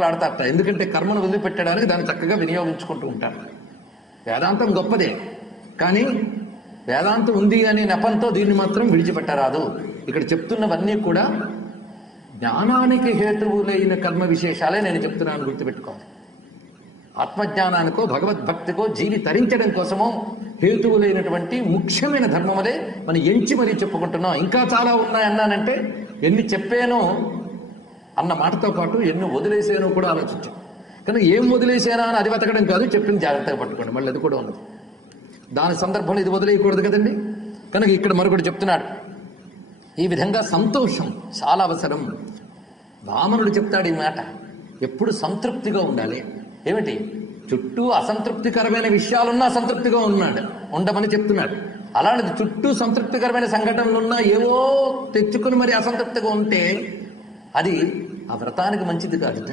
ఆడతారట. ఎందుకంటే కర్మను వదిలిపెట్టడానికి దాన్ని చక్కగా వినియోగించుకుంటూ ఉంటారు. వేదాంతం గొప్పదే, కానీ వేదాంతం ఉంది అనే నెపంతో దీన్ని మాత్రం విడిచిపెట్టరాదు. ఇక్కడ చెప్తున్నవన్నీ కూడా జ్ఞానానికి హేతువులైన కర్మ విశేషాలే నేను చెప్తున్నాను, గుర్తుపెట్టుకోవాలి. ఆత్మజ్ఞానానికో భగవద్భక్తికో జీవి తరించడం కోసమో హేతువులైనటువంటి ముఖ్యమైన ధర్మములే మనం ఎంచి మరీ చెప్పుకుంటున్నాం. ఇంకా చాలా ఉన్నాయన్నానంటే ఎన్ని చెప్పానో అన్న మాటతో పాటు ఎన్ని వదిలేసానో కూడా ఆలోచించాం. కానీ ఏం వదిలేసానా అని అది వెతకడం కాదు, చెప్పింది జాగ్రత్తగా పట్టుకోండి, మళ్ళీ అది కూడా ఉన్నది. దాని సందర్భంలో ఇది వదిలేయకూడదు కదండి. కనుక ఇక్కడ మరొకటి చెప్తున్నాడు. ఈ విధంగా సంతోషం చాలా అవసరం. వామనుడు చెప్తాడు ఈ మాట, ఎప్పుడు సంతృప్తిగా ఉండాలి. ఏమిటి? చుట్టూ అసంతృప్తికరమైన విషయాలున్నా సంతృప్తిగా ఉండమని చెప్తున్నాడు. అలాంటిది చుట్టూ సంతృప్తికరమైన సంఘటనలున్నా ఏవో తెచ్చుకుని మరి అసంతృప్తిగా ఉంటే అది ఆ వ్రతానికి మంచిది కాదుట.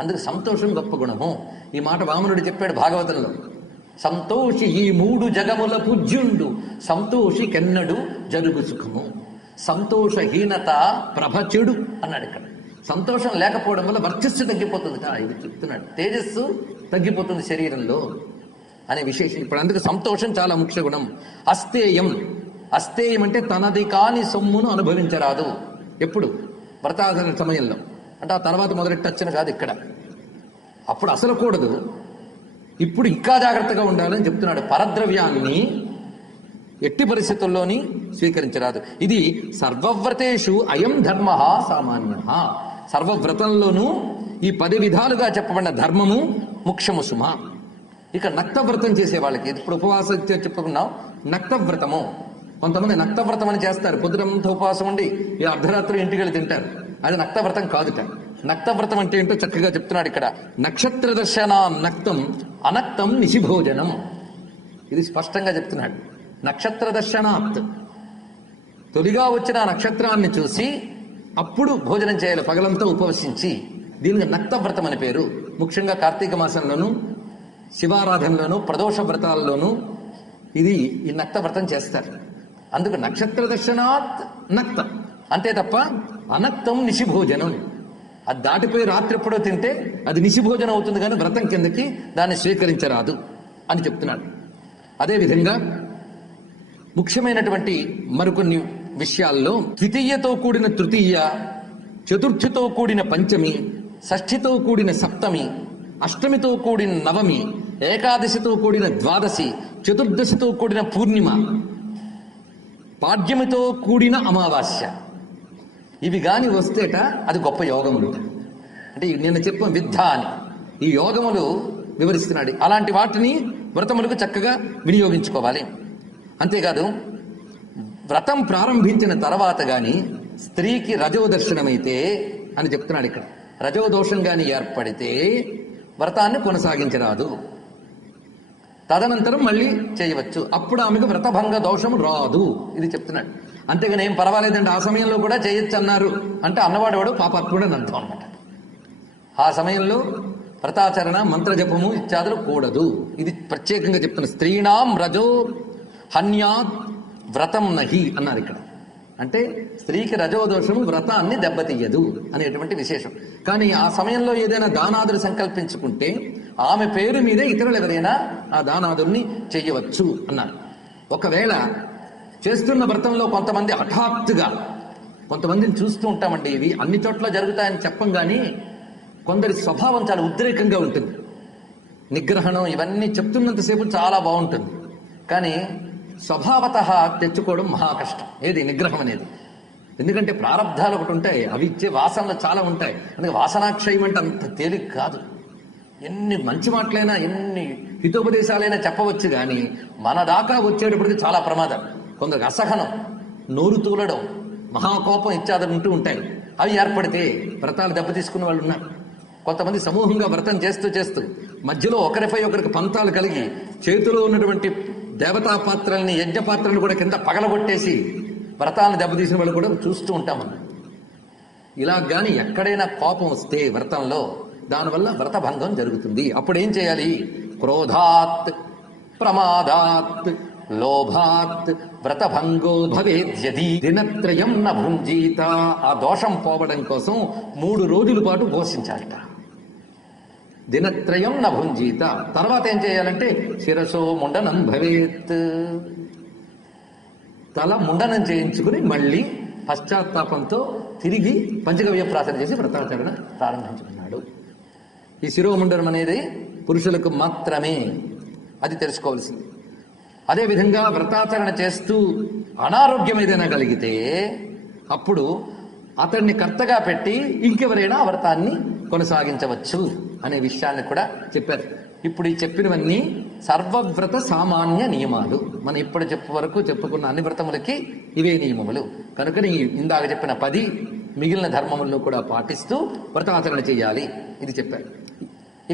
అందుకు సంతోషం గొప్ప గుణము. ఈ మాట వామనుడు చెప్పాడు భాగవతంలో. సంతోషి ఈ మూడు జగముల పూజ్యుండు, సంతోషి కెన్నడు జరుగు సుఖము. సంతోషహీనత ప్రభ చెడు అన్నాడు ఇక్కడ. సంతోషం లేకపోవడం వల్ల వర్చస్సు తగ్గిపోతుందిట. ఇది చెప్తున్నాడు, తేజస్సు తగ్గిపోతుంది శరీరంలో అనే విశేషం. ఇప్పుడు అందుకు సంతోషం చాలా ముఖ్య గుణం. అస్తేయం, అస్తేయం అంటే తనది కాని సొమ్మును అనుభవించరాదు. ఎప్పుడు? వ్రతాచరణ సమయంలో. అంటే ఆ తర్వాత మొదలెట్టొచ్చిన కాదు ఇక్కడ. అప్పుడు అసలు కూడదు, ఇప్పుడు ఇంకా జాగ్రత్తగా ఉండాలని చెప్తున్నాడు. పరద్రవ్యాన్ని ఎట్టి పరిస్థితుల్లోని స్వీకరించరాదు. ఇది సర్వవ్రతేషు అయం ధర్మ సామాన్య. సర్వవ్రతంలోనూ ఈ 10 విధాలుగా చెప్పబడిన ధర్మము ముఖ్యము సుమ. ఇక నక్తవ్రతం చేసే వాళ్ళకి, ఇప్పుడు ఉపవాసం చెప్పుకున్నాం, నక్తవ్రతము. కొంతమంది నక్తవ్రతం అని చేస్తారు, పొద్దునంతా ఉపవాసం ఉండి ఈ అర్ధరాత్రి ఇంటికి వెళ్ళి తింటారు. అది నక్తవ్రతం కాదుట. నక్తవ్రతం అంటే ఏంటో చక్కగా చెప్తున్నాడు ఇక్కడ. నక్షత్ర దర్శన నక్తం అనక్తం నిశిభోజనం. ఇది స్పష్టంగా చెప్తున్నాడు. నక్షత్ర దర్శనాత్, తొలిగా వచ్చిన నక్షత్రాన్ని చూసి అప్పుడు భోజనం చేయాలి, పగలంతా ఉపవసించి. దీనికి నక్తవ్రతం అని పేరు. ముఖ్యంగా కార్తీక మాసంలోను, శివారాధనలోను, ప్రదోష వ్రతాల్లోనూ ఇది ఈ నక్తవ్రతం చేస్తారు. అందుకు నక్షత్ర దర్శనాత్ నక్తం, అంతే తప్ప అనక్తం నిశిభోజనం. అది దాటిపోయి రాత్రి ఎప్పుడో తింటే అది నిశిభోజనం అవుతుంది, కానీ వ్రతం కిందకి దాన్ని స్వీకరించరాదు అని చెప్తున్నాడు. అదేవిధంగా ముఖ్యమైనటువంటి మరికొన్ని విషయాల్లో ద్వితీయతో కూడిన తృతీయ, చతుర్థితో కూడిన పంచమి, షష్ఠితో కూడిన సప్తమి, అష్టమితో కూడిన నవమి, ఏకాదశితో కూడిన ద్వాదశి, చతుర్దశితో కూడిన పూర్ణిమ, పాడ్యమితో కూడిన అమావాస్య, ఇవి గాని వస్తేట అది గొప్ప యోగములు. అంటే నిన్న చెప్పాం విద్ధ అని, ఈ యోగములు వివరిస్తున్నాడు. అలాంటి వాటిని వ్రతములకు చక్కగా వినియోగించుకోవాలి. అంతేకాదు, వ్రతం ప్రారంభించిన తర్వాత గాని స్త్రీకి రజోదర్శనమైతే అని చెప్తున్నాడు ఇక్కడ. రజోదోషం గాని ఏర్పడితే వ్రతాన్ని కొనసాగించరాదు, తదనంతరం మళ్ళీ చేయవచ్చు. అప్పుడు ఆమెకు వ్రతభంగ దోషం రాదు, ఇది చెప్తున్నాడు. అంతేగాని ఏం పర్వాలేదండి ఆ సమయంలో కూడా చేయొచ్చు అన్నారు అంటే అన్నవాడవాడు పాపాత్ముడు అని అర్థం అనమాట. ఆ సమయంలో వ్రతాచరణ, మంత్రజపము ఇత్యాదులు కూడదు. ఇది ప్రత్యేకంగా చెప్తున్న. స్త్రీణాం రజో హన్యాత్ వ్రతం నహి అన్నారు ఇక్కడ. అంటే స్త్రీకి రజోదోషము వ్రతాన్ని దెబ్బతీయదు అనేటువంటి విశేషం. కానీ ఆ సమయంలో ఏదైనా దానాదులు సంకల్పించుకుంటే ఆమె పేరు మీదే ఇతరులు ఎవరైనా ఆ దానాదుల్ని చెయ్యవచ్చు అన్నారు. ఒకవేళ చేస్తున్న వ్రతంలో కొంతమంది హఠాత్తుగా, కొంతమందిని చూస్తూ ఉంటామండి, ఇవి అన్ని చోట్ల జరుగుతాయని చెప్పం, కానీ కొందరి స్వభావం చాలా ఉద్రేకంగా ఉంటుంది. నిగ్రహణం ఇవన్నీ చెప్తున్నంతసేపు చాలా బాగుంటుంది, కానీ స్వభావత తెచ్చుకోవడం మహా కష్టం. ఏది నిగ్రహం అనేది. ఎందుకంటే ప్రారంధాలు ఒకటి ఉంటాయి, అవి ఇచ్చే వాసనలు చాలా ఉంటాయి. అందుకే వాసనాక్షయం అంటే అంత తేలిక కాదు. ఎన్ని మంచి మాటలైనా, ఎన్ని హితోపదేశాలైనా చెప్పవచ్చు, కానీ మన దాకా వచ్చేటప్పటికి చాలా ప్రమాదం. కొందరికి అసహనం, నోరు తూలడం, మహాకోపం ఇత్యాదులు ఉంటూ ఉంటాయి. అవి ఏర్పడితే వ్రతాలు దెబ్బతీసుకున్న వాళ్ళు ఉన్నారు. కొంతమంది సమూహంగా వ్రతం చేస్తూ చేస్తూ మధ్యలో ఒకరిపై ఒకరికి పంతాలు కలిగి చేతిలో ఉన్నటువంటి దేవతా పాత్రల్ని, యజ్ఞ పాత్రలు కూడా కింద పగలగొట్టేసి వ్రతాలను దెబ్బతీసిన వాళ్ళు కూడా చూస్తూ ఉంటామన్న. ఇలా కానీ ఎక్కడైనా కోపం వస్తే వ్రతంలో, దానివల్ల వ్రతభంగం జరుగుతుంది. అప్పుడేం చేయాలి? క్రోధాత్, ప్రమాదాత్, లోభాత్ వ్రతభంగో భవేద్యది దినత్రయం న భుంజీత. ఆ దోషం పోవడం కోసం 3 రోజుల పాటు పోషించాలట. దినత్రయం నభుంజీత. తర్వాత ఏం చేయాలంటే శిరసో ముండనం భవేత్, తల ముండనం చేయించుకుని మళ్ళీ పశ్చాత్తాపంతో తిరిగి పంచగవ్య ప్రాసన చేసి వ్రతాచరణ ప్రారంభించుకున్నాడు. ఈ శిరోముండనం అనేది పురుషులకు మాత్రమే, అది తెలుసుకోవాల్సింది. అదేవిధంగా వ్రతాచరణ చేస్తూ అనారోగ్యం ఏదైనా కలిగితే అప్పుడు అతన్ని కర్తగా పెట్టి ఇంకెవరైనా ఆ వ్రతాన్ని కొనసాగించవచ్చు అనే విషయాన్ని కూడా చెప్పారు. ఇప్పుడు ఈ చెప్పినవన్నీ సర్వవ్రత సామాన్య నియమాలు. మనం ఇప్పుడు వరకు చెప్పుకున్న అన్ని వ్రతములకి ఇవే నియమములు. కనుక ఇందాక చెప్పిన 10 మిగిలిన ధర్మములను కూడా పాటిస్తూ వ్రతాచరణ చేయాలి, ఇది చెప్పారు.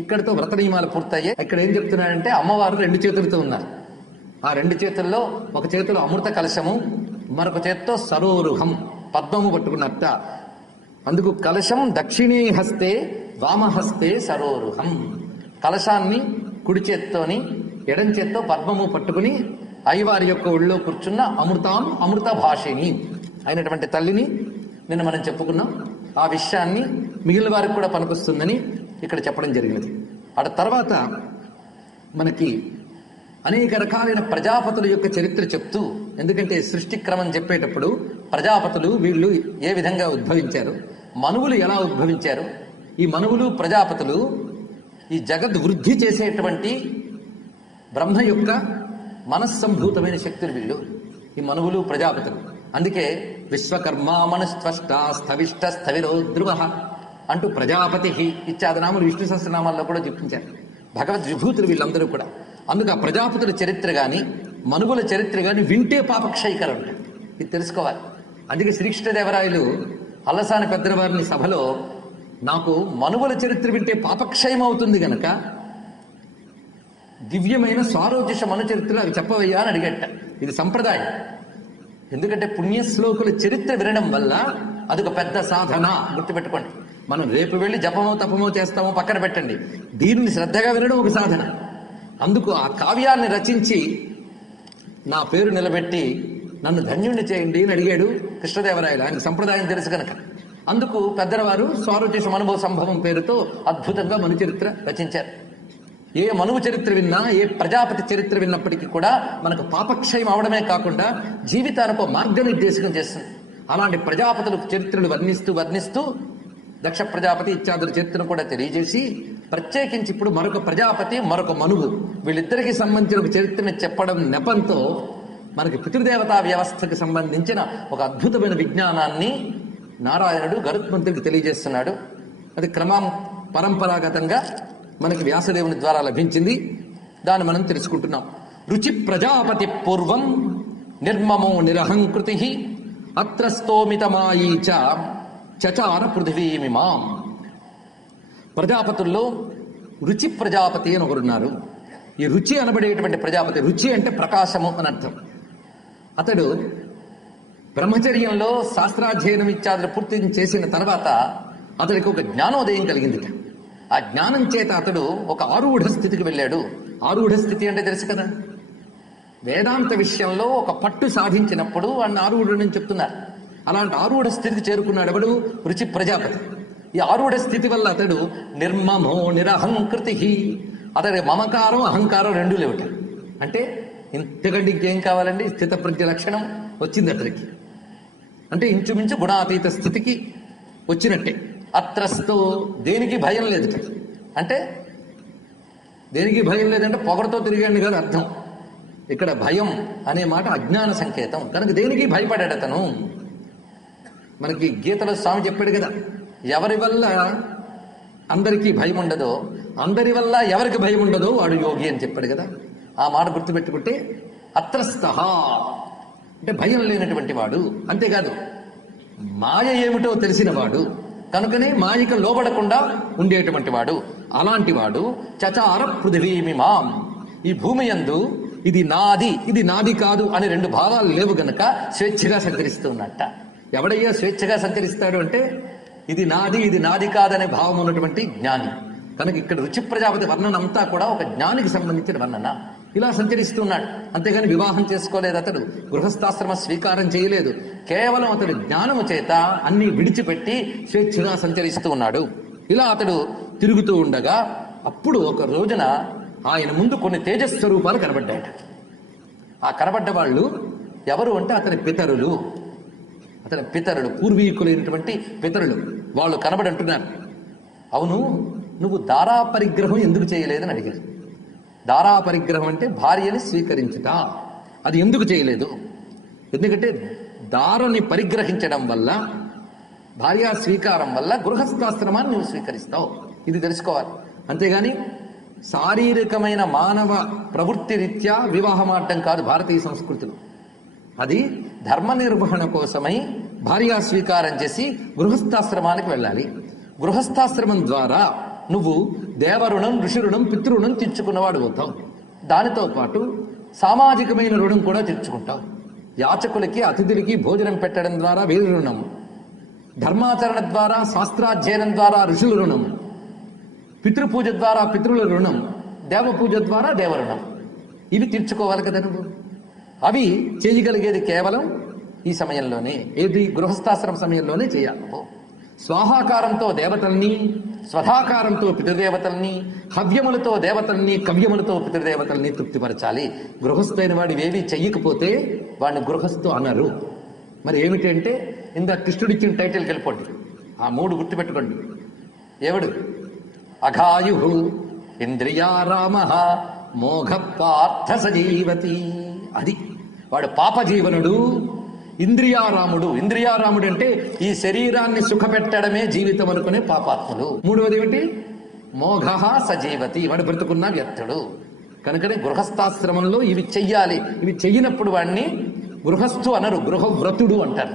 ఇక్కడితో వ్రత నియమాలు పూర్తయ్యాయి. ఇక్కడ ఏం చెప్తున్నాడంటే అమ్మవారు 2 చేతులతో ఉన్నారు. ఆ 2 చేతుల్లో ఒక చేతిలో అమృత కలశము, మరొక చేతితో సరోరుహం పద్మము పట్టుకున్నట్ట. అందుకు కలశం దక్షిణే హస్తే వామహస్తే సరోరుహం. కలశాన్ని కుడి చేత్తోని ఎడం చేత్తో పద్మము పట్టుకుని అయ్యవారి యొక్క ఒళ్ళో కూర్చున్న అమృత భాషిని అయినటువంటి తల్లిని నిన్న మనం చెప్పుకున్నాం. ఆ విషయాన్ని మిగిలిన వారికి కూడా పనికొస్తుందని ఇక్కడ చెప్పడం జరిగినది. ఆ తర్వాత మనకి అనేక రకాలైన ప్రజాపతుల యొక్క చరిత్ర చెప్తూ, ఎందుకంటే సృష్టి క్రమం చెప్పేటప్పుడు ప్రజాపతులు వీళ్ళు ఏ విధంగా ఉద్భవించారు, మనువులు ఎలా ఉద్భవించారు, ఈ మనువులు ప్రజాపతులు ఈ జగద్ వృద్ధి చేసేటువంటి బ్రహ్మ యొక్క మనస్సంభూతమైన శక్తులు వీళ్ళు, ఈ మనువులు ప్రజాపతులు. అందుకే విశ్వకర్మ మనుస్త్వష్ట స్థవిష్ట స్థవిరో ధ్రువ అంటూ ప్రజాపతి ఇత్యాది నామాలు విష్ణు సహస్రనామాల్లో కూడా చెప్పించారు. భగవద్ విభూతులు వీళ్ళందరూ కూడా. అందుకు ఆ ప్రజాపతుల చరిత్ర కానీ మనువుల చరిత్ర కానీ వింటే పాపక్షయకరం, ఇది తెలుసుకోవాలి. అందుకే శ్రీకృష్ణదేవరాయలు అల్లసాని పెద్దవారిని సభలో నాకు మనువుల చరిత్ర వింటే పాపక్షయం అవుతుంది గనక దివ్యమైన స్వారోచిష మను చరిత్రలు అవి చెప్పవయ్యా అని అడిగట. ఇది సంప్రదాయం. ఎందుకంటే పుణ్యశ్లోకుల చరిత్ర వినడం వల్ల అదొక పెద్ద సాధన, గుర్తుపెట్టుకోండి. మనం రేపు వెళ్ళి జపమో తపమో చేస్తామో పక్కన పెట్టండి, దీన్ని శ్రద్ధగా వినడం ఒక సాధన. అందుకు ఆ కావ్యాన్ని రచించి నా పేరు నిలబెట్టి నన్ను ధన్యుణ్ణి చేయండి అని అడిగాడు కృష్ణదేవరాయలు. ఆయన సంప్రదాయం తెలుసు కనుక అందుకు పెద్దలవారు స్వారోచిష అనుభవ సంభవం పేరుతో అద్భుతంగా మను చరిత్ర రచించారు. ఏ మనువు చరిత్ర విన్నా, ఏ ప్రజాపతి చరిత్ర విన్నప్పటికీ కూడా మనకు పాపక్షయం అవడమే కాకుండా జీవితానికి మార్గనిర్దేశకం చేస్తుంది. అలాంటి ప్రజాపతుల చరిత్రలు వర్ణిస్తూ దక్ష ప్రజాపతి ఇత్యాదుల చరిత్రను కూడా తెలియజేసి, ప్రత్యేకించి ఇప్పుడు మరొక ప్రజాపతి మరొక మనువు వీళ్ళిద్దరికీ సంబంధించిన ఒక చరిత్రని చెప్పడం నెపంతో మనకి పితృదేవతా వ్యవస్థకు సంబంధించిన ఒక అద్భుతమైన విజ్ఞానాన్ని నారాయణుడు గరుత్మంతుడికి తెలియజేస్తున్నాడు. అది పరంపరాగతంగా మనకి వ్యాసదేవుని ద్వారా లభించింది. దాన్ని మనం తెలుసుకుంటున్నాం. రుచి ప్రజాపతి పూర్వం నిర్మమో నిరహంకృతి అత్ర స్తోమితమాయీ చచార పృథివీమిమాం. ప్రజాపతుల్లో రుచి ప్రజాపతి అని ఒకరున్నారు. ఈ రుచి అనబడేటువంటి ప్రజాపతి, రుచి అంటే ప్రకాశము అని అర్థం. అతడు బ్రహ్మచర్యంలో శాస్త్రాధ్యయనం ఇత్యాదులు పూర్తి చేసిన తర్వాత అతడికి ఒక జ్ఞానోదయం కలిగింది. ఆ జ్ఞానం చేత అతడు ఒక ఆరూఢ స్థితికి వెళ్ళాడు. ఆరూఢ స్థితి అంటే తెలుసు కదా, వేదాంత విషయంలో ఒక పట్టు సాధించినప్పుడు వాడిని ఆరూఢుడని చెప్తున్నారు. అలాంటి ఆరూఢ స్థితికి చేరుకున్నాడు ఎవడు? రుచి ప్రజాపతి. ఈ ఆరూఢ స్థితి వల్ల అతడు నిర్మమో నిరహంకృతి, అతడి మమకారం అహంకారం రెండూ లేవట. అంటే ఇంతకంటే ఇంకేం కావాలండి? స్థిత ప్రజ్ఞ లక్షణం వచ్చింది అతడికి. అంటే ఇంచుమించు గుణాతీత స్థితికి వచ్చినట్టే. అత్రస్తో దేనికి భయం లేదుట. అంటే దేనికి భయం లేదంటే పొగడతో తిరిగాడు కాదు అర్థం. ఇక్కడ భయం అనే మాట అజ్ఞాన సంకేతం. కనుక దేనికి భయపడాడు అతను. మనకి గీతలో స్వామి చెప్పాడు కదా, ఎవరి వల్ల అందరికీ భయం ఉండదో, అందరి వల్ల ఎవరికి భయం ఉండదో వాడు యోగి అని చెప్పాడు కదా. ఆ మాట గుర్తుపెట్టుకుంటే అత్రస్థ అంటే భయం లేనటువంటి వాడు. అంతేకాదు మాయ ఏమిటో తెలిసిన వాడు, కనుకనే మాయకు లోబడకుండా ఉండేటువంటి వాడు. అలాంటి వాడు చచార పృథివీమిమాం, ఈ భూమి యందు ఇది నాది ఇది నాది కాదు అని రెండు భావాలు లేవు గనక స్వేచ్ఛగా సంచరిస్తూ ఉన్నట్ట. ఎవడయ్యా స్వేచ్ఛగా సంచరిస్తాడు అంటే ఇది నాది ఇది నాది కాదనే భావం ఉన్నటువంటి జ్ఞాని. కనుక ఇక్కడ రుచి ప్రజాపతి వర్ణన అంతా కూడా ఒక జ్ఞానికి సంబంధించిన వర్ణన. ఇలా సంచరిస్తున్నాడు. అంతేగాని వివాహం చేసుకోలేదు అతడు, గృహస్థాశ్రమ స్వీకారం చేయలేదు. కేవలం అతడు జ్ఞానము చేత అన్ని విడిచిపెట్టి స్వేచ్ఛగా సంచరిస్తూ ఉన్నాడు. ఇలా అతడు తిరుగుతూ ఉండగా అప్పుడు ఒక రోజున ఆయన ముందు కొన్ని తేజస్వరూపాలు కనబడ్డాయట. ఆ కనబడ్డ వాళ్ళు ఎవరు అంటే అతని పితరులు పూర్వీకులైనటువంటి పితరులు. వాళ్ళు కనబడి అంటున్నారు, అవును నువ్వు దారా పరిగ్రహం ఎందుకు చేయలేదని అడిగారు. దారా పరిగ్రహం అంటే భార్యని స్వీకరించుట. అది ఎందుకు చేయలేదు? ఎందుకంటే దారని పరిగ్రహించడం వల్ల, భార్యా స్వీకారం వల్ల గృహస్థాశ్రమాన్ని నువ్వు స్వీకరిస్తావు. ఇది తెలుసుకోవాలి. అంతేగాని శారీరకమైన మానవ ప్రవృత్తి రీత్యా వివాహం ఆడటం కాదు భారతీయ సంస్కృతిలో. అది ధర్మ నిర్వహణ కోసమై భార్యా స్వీకారం చేసి గృహస్థాశ్రమానికి వెళ్ళాలి. గృహస్థాశ్రమం ద్వారా నువ్వు దేవరుణం, ఋషి రుణం, పితృరుణం తీర్చుకున్నవాడు అవుతావు. దానితో పాటు సామాజికమైన రుణం కూడా తీర్చుకుంటావు. యాచకులకి, అతిథులకి భోజనం పెట్టడం ద్వారా వీరు రుణం, ధర్మాచరణ ద్వారా, శాస్త్రాధ్యయనం ద్వారా ఋషుల రుణం, పితృపూజ ద్వారా పితృల రుణం, దేవపూజ ద్వారా దేవరుణం. ఇవి తీర్చుకోవాలి కదా నువ్వు. అవి చేయగలిగేది కేవలం ఈ సమయంలోనే, ఏది గృహస్థాశ్రమ సమయంలోనే చేయాలి. స్వాహాకారంతో దేవతల్ని, స్వధాకారంతో పితృదేవతల్ని, హవ్యములతో దేవతల్ని, కవ్యములతో పితృదేవతల్ని తృప్తిపరచాలి. గృహస్థైన వాడు ఇవేవి చెయ్యకపోతే వాడిని గృహస్థు అనరు. మరి ఏమిటంటే ఇందా కృష్ణుడిచ్చిన టైటిల్కి వెళ్ళిపోండి. ఆ 3 గుర్తుపెట్టుకోండి. ఎవడు? అఘాయు ఇంద్రియారామ మోఘ పార్థ సజీవతి. అది వాడు పాపజీవనుడు, ఇంద్రియారాముడు. ఇంద్రియారాముడు అంటే ఈ శరీరాన్ని సుఖపెట్టడమే జీవితం అనుకునే పాపాత్ములు. 3వది ఏమిటి? మోఘ సజీవతి, వాడు బ్రతుకున్న వ్యక్తుడు. కనుకనే గృహస్థాశ్రమంలో ఇవి చెయ్యాలి. ఇవి చెయ్యినప్పుడు వాడిని గృహస్థు అనరు, గృహవ్రతుడు అంటారు.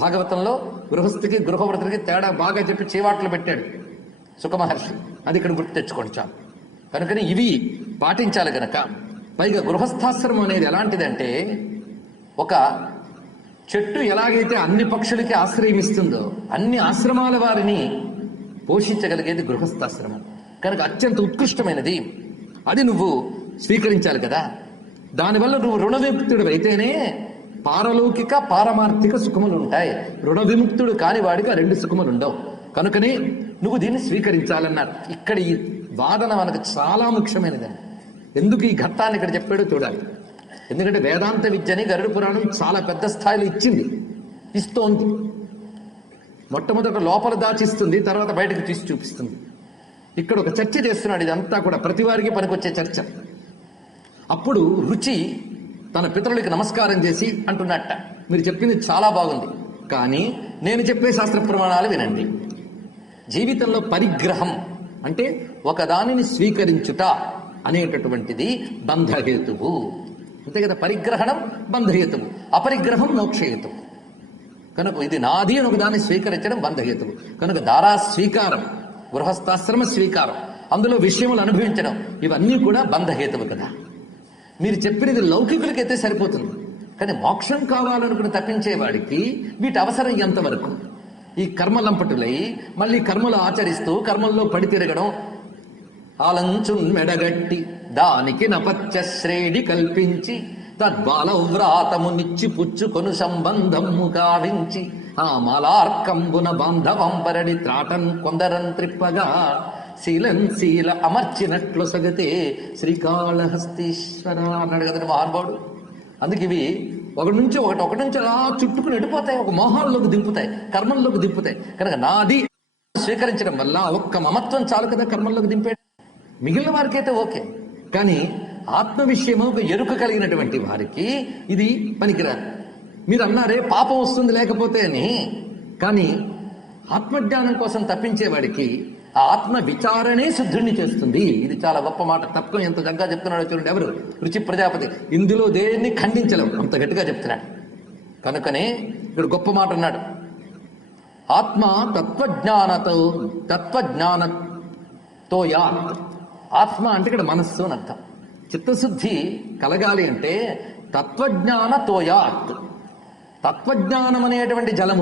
భాగవతంలో గృహస్థికి గృహవ్రతుడికి తేడా బాగా చెప్పి చేవాట్లు పెట్టాడు సుఖమహర్షి. అది ఇక్కడ గుర్తు తెచ్చుకోండి చాలు. కనుకనే ఇవి పాటించాలి గనక. పైగా గృహస్థాశ్రమం అనేది ఎలాంటిదంటే, ఒక చెట్టు ఎలాగైతే అన్ని పక్షులకి ఆశ్రయం ఇస్తుందో అన్ని ఆశ్రమాల వారిని పోషించగలిగేది గృహస్థాశ్రమం. కనుక అత్యంత ఉత్కృష్టమైనది. అది నువ్వు స్వీకరించాలి కదా. దానివల్ల నువ్వు రుణ విముక్తుడు అయితేనే పారలౌకిక పారమార్థిక సుఖములు ఉంటాయి. రుణ విముక్తుడు కాని వాడికి ఆ 2 సుఖములు ఉండవు. కనుకనే నువ్వు దీన్ని స్వీకరించాలన్నారు. ఇక్కడ ఈ వాదన మనకు చాలా ముఖ్యమైనదండి. ఎందుకు ఈ ఘట్టాన్ని ఇక్కడ చెప్పాడో చూడాలి. ఎందుకంటే వేదాంత విద్యని గరుడ పురాణం చాలా పెద్ద స్థాయిలో ఇస్తోంది. మొట్టమొదట లోపల దాచిస్తుంది, తర్వాత బయటకు తీసి చూపిస్తుంది. ఇక్కడ ఒక చర్చ చేస్తున్నాడు. ఇదంతా కూడా ప్రతి వారికి పనికొచ్చే చర్చ. అప్పుడు రుచి తన పితరులకి నమస్కారం చేసి అంటున్నట్ట, మీరు చెప్పింది చాలా బాగుంది, కానీ నేను చెప్పే శాస్త్ర ప్రమాణాలు వినండి. జీవితంలో పరిగ్రహం అంటే ఒకదానిని స్వీకరించుట అనేటటువంటిది బంధహేతువు. అంతే కదా. పరిగ్రహణం బంధహేతువు, అపరిగ్రహం మోక్షహేతువు. కనుక ఇది నాది అని ఒకదాన్ని స్వీకరించడం బంధహేతువు. కనుక దారా స్వీకారం, గృహస్థాశ్రమ స్వీకారం, అందులో విషయములు అనుభవించడం, ఇవన్నీ కూడా బంధహేతువు కదా. మీరు చెప్పినది లౌకికులకైతే సరిపోతుంది, కానీ మోక్షం కావాలనుకుని తప్పించేవాడికి వీటి అవసరం ఎంతవరకు? ఈ కర్మలంపటులై మళ్ళీ కర్మలు ఆచరిస్తూ కర్మల్లో పడి తిరగడం, ఆలంచున్ మెడగట్టి దానికి నపత్య శ్రేణి కల్పించి తద్బాలవ్రాతము నిచ్చి పుచ్చుకొను సంబంధము కావించి ఆ మాలార్కంబున బాంధవంపరడి త్రాటన్ కొందరం త్రిప్పగా శీల అమర్చినట్లు సగతే శ్రీకాళహస్తీశ్వర అన్నాడు కదండి మహానుభావుడు. అందుకు ఇవి ఒకటి నుంచి అలా చుట్టుకుని వెళ్ళిపోతాయి, ఒక మోహాల్లోకి దింపుతాయి, కర్మల్లోకి దింపుతాయి. కనుక నాది స్వీకరించడం వల్ల ఒక్క మమత్వం చాలు కదా కర్మల్లోకి దింపే. మిగిలిన వారికైతే ఓకే, కానీ ఆత్మ విషయము ఒక ఎరుక కలిగినటువంటి వారికి ఇది పనికిరాదు. మీరు అన్నారే పాపం వస్తుంది లేకపోతే అని, కానీ ఆత్మజ్ఞానం కోసం తప్పించేవాడికి ఆ ఆత్మ విచారణే శుద్ధుణ్ణి చేస్తుంది. ఇది చాలా గొప్ప మాట. తత్వం ఎంత చక్కగా చెప్తున్నాడో చూడండి. ఎవరు? రుచి ప్రజాపతి. ఇందులో దేన్ని ఖండించలేవు, అంత గట్టిగా చెప్తున్నాడు. కనుకనే ఇక్కడ గొప్ప మాట అన్నాడు. ఆత్మ తత్వజ్ఞానతో యాత్. ఆత్మ అంటే ఇక్కడ మనస్సు అని అర్థం. చిత్తశుద్ధి కలగాలి అంటే తత్వజ్ఞానతో యాత్. తత్వజ్ఞానం అనేటువంటి జలము